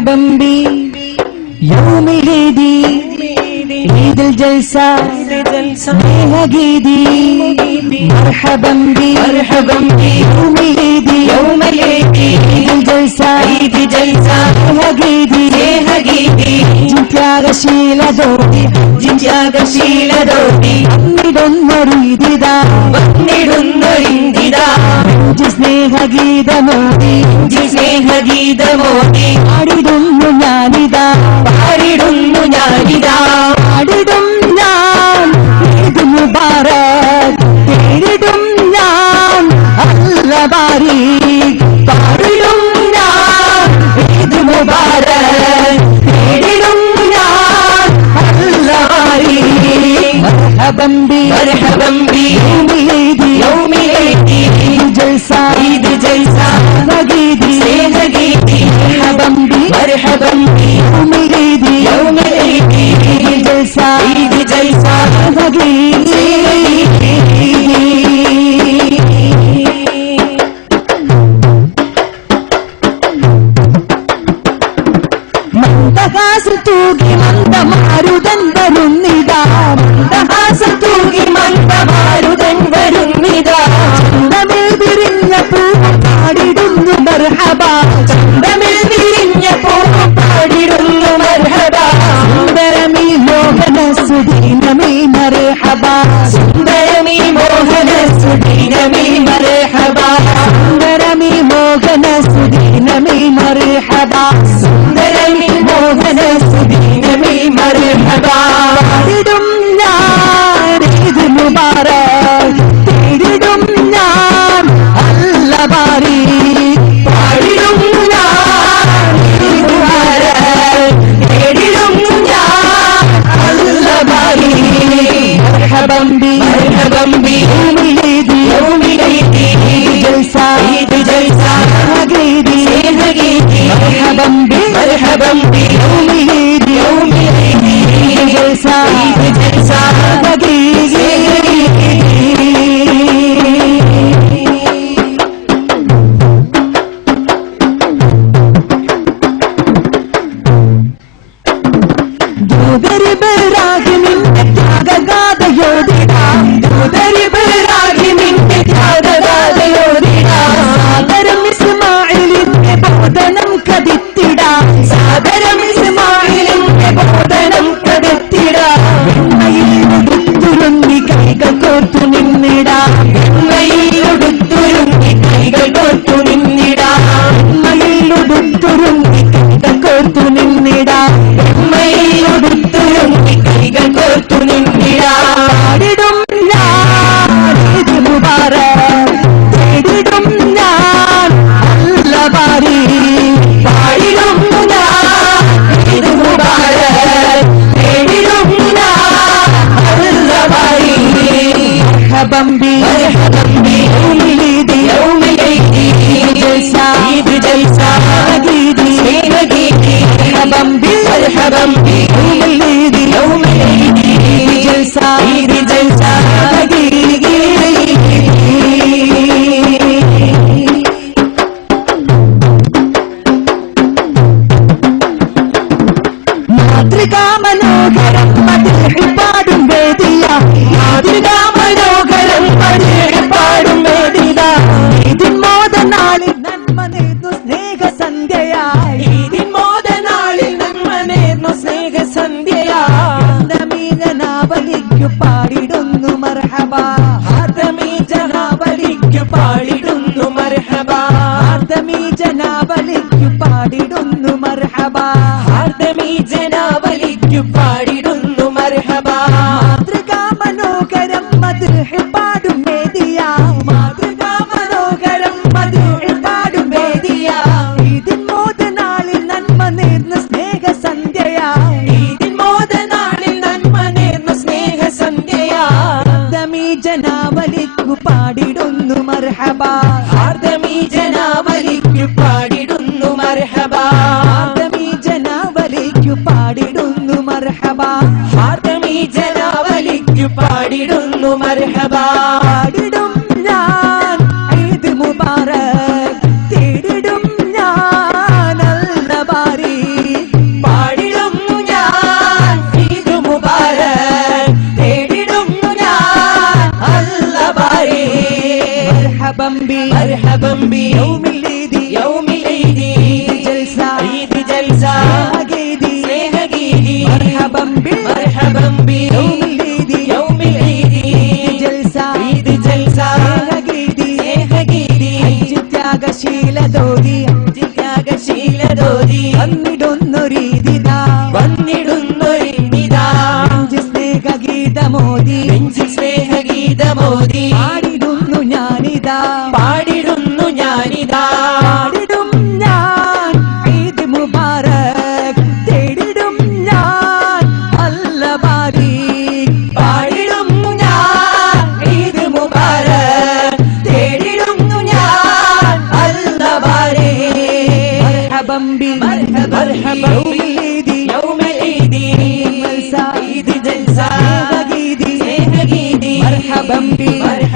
ബംബി യൗമിലേദി ഈദുൽ ജൽസ സ്നേഹഗീതി മർഹബം ബി മർഹബം ബി യൗമിലേദി യൗമിലേദി ഈദുൽ ജൽസ ഈദുൽ ജൽസ സ്നേഹഗീതി സ്നേഹഗീതി ജിത്യാഗശീലതോടി ജിത്യാഗശീലതോടി. വന്നിടുന്നൊരീതിതാ വന്നിടുന്ന مرحبا بي يوم عيدي يوم عيدي عيد جلسة عيد جلسة نقيدي سيد قيدي مرحبا بي مرحبا بي يوم عيدي يوم عيدي عيد جلسة عيد جلسة نقيدي منتخاص توقي من دمار دن സുദീനമീ മർഹബ സുന്ദരമീ മോഹന സുദീനമീ മർഹബ مرحبا بي مرحبا بي يوم العيد يوم العيد جلسة جلسة دقيقة बम्बी। बम्बी। दीदी जलसा ईद जलसा दीदी दीदी बम्बी। बम्बी। दीदी जलसा ईद जलसा मातृका। مرحبا بي مرحبا بي يوم مرحبا بي مرحبا يوم العيد يوم العيد جلسة عيد جلسة مرحبا بي مرحبا